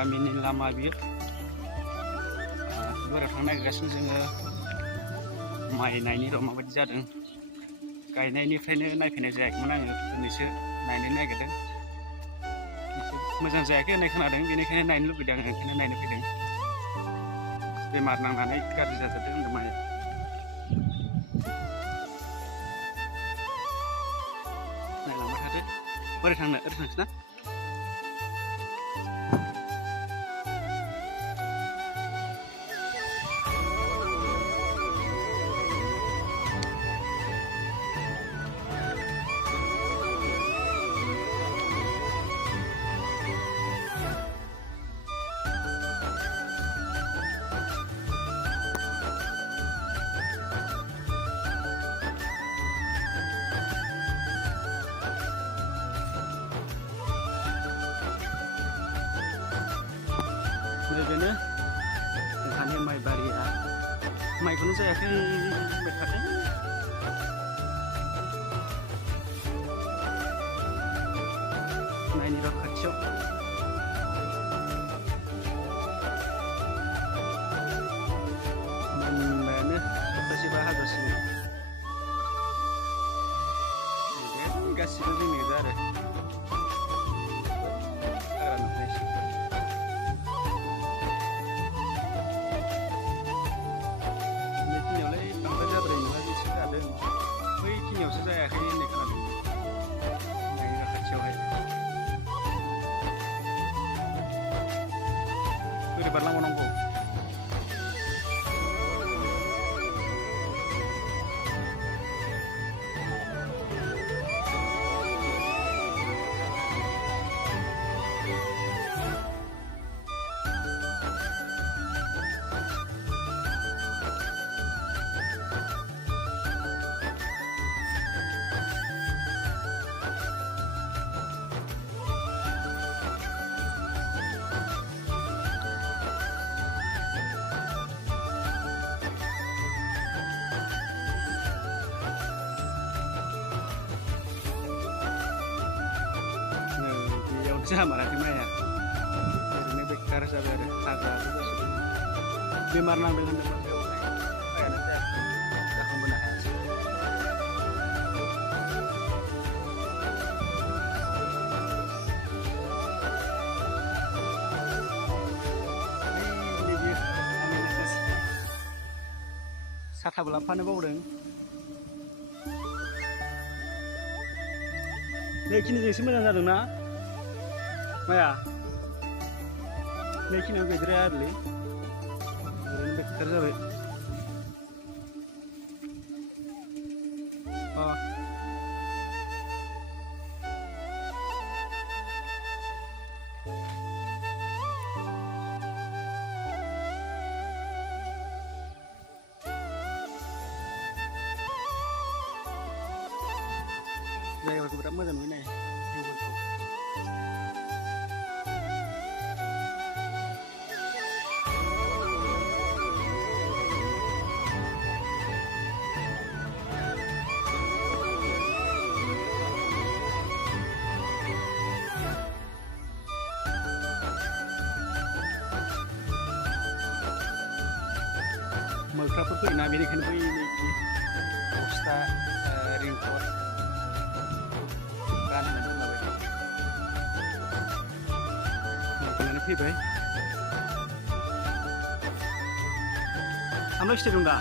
गामिनि लामा बियो बाराव थांनो नागिरगासिनो जोङो माइ नायनि र' माबायदि जादों गायनायनिफ्रायनो नायफैनाय जायाखैमोन आङो दिनैसो नायनो नागिरदों मोजां जायाखै होननाय खोनादों बेनिखायनो नायनो लुबैदों आङो ओंखायनो नायनो फैदों बेमार नांनानै गाज्रि जाजोबदों होनदों माइया नायलांबाय थादो बोरै थांनो ओरै थांसै ना नैबेनो जोंहानि माइ बारिया माइखौनो जायाखै होनबाय थादों नायनि र' खाथियाव मोनबायानो सप्तासेबा हाजारसिम गासिबो जोंनि गोजा आरो बैखिनियावसो जायाखै होननाय खोनादों नायग्रा खाथियावहाय बोरै बारलांबावनांगौ जोंहा माराखै माइया ओरैनो बेकार जाबाय आरो हाग्राबो गासिबो बेमार नांदों होनदोंमोन बेवहाय माइयानो जायाखै जाखांबोनो हायासै साथाबो लांफानो बावदों बेखिनिजोंसो मोजां जादोंना माया बेखिनियाव गैद्राया आरोलै ओरैनो बेकार जाबाय जायगाफोरखौ बिराद मोजां नुयो नाय भिउफोरखौ मोख्राफोर फैयोना बेनिखायनो बै बस्था रेनकट गानहोना दोनलाबायदों मोनफैनानै फैबाय आमलाय फिथाइ दं दा